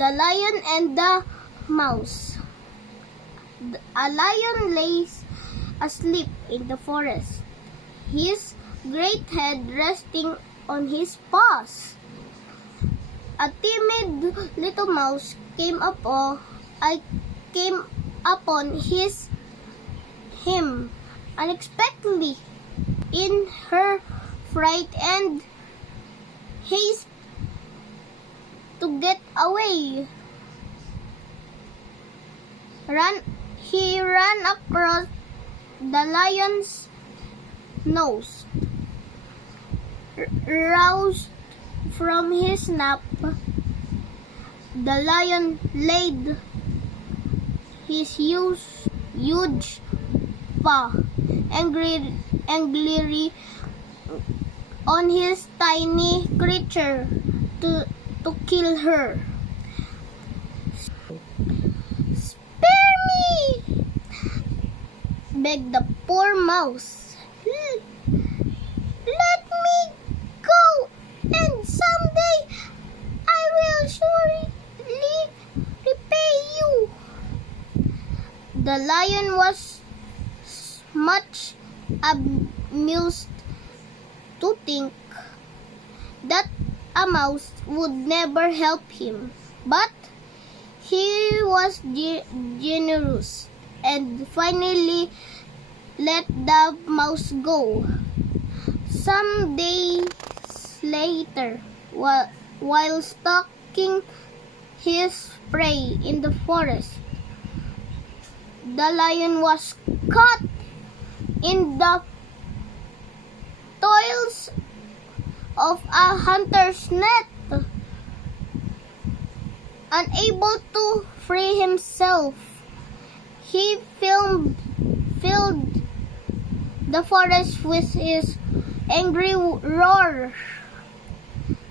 The Lion and the Mouse. A lion lays asleep in the forest, his great head resting on his paws. A timid little mouse came upon him unexpectedly in her fright and haste to get away. He ran across the lion's nose. Roused from his nap, the lion laid his huge paw angrily on his tiny creature to kill her. "Spare me!" begged the poor mouse. "Let me go, and someday I will surely repay you." The lion was much amused to think that a mouse would never help him, but he was generous and finally let the mouse go. Some days later, while stalking his prey in the forest, the lion was caught in the toils of a hunter's net. Unable to free himself, he filled the forest with his angry roar.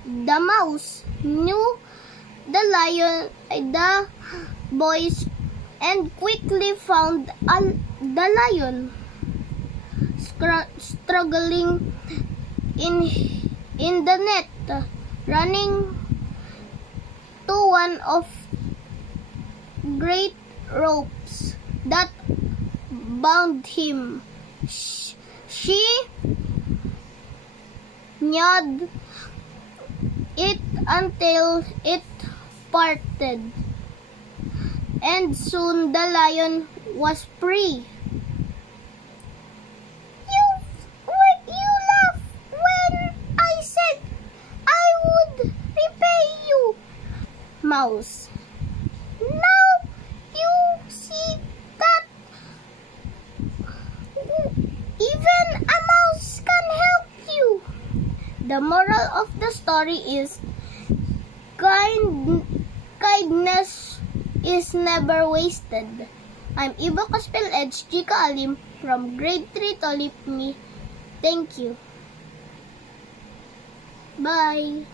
The mouse knew the voice and quickly found the lion struggling in the net, running to one of great ropes that bound him. She gnawed it until it parted, and soon the lion was free. You laughed when I said I would repay you, mouse. Now you see that even a mouse can help you. The moral of the story is kindness is never wasted. I'm Ibo Caspel Edge Chika Alim from Grade 3 Tolipni. Thank you. Bye.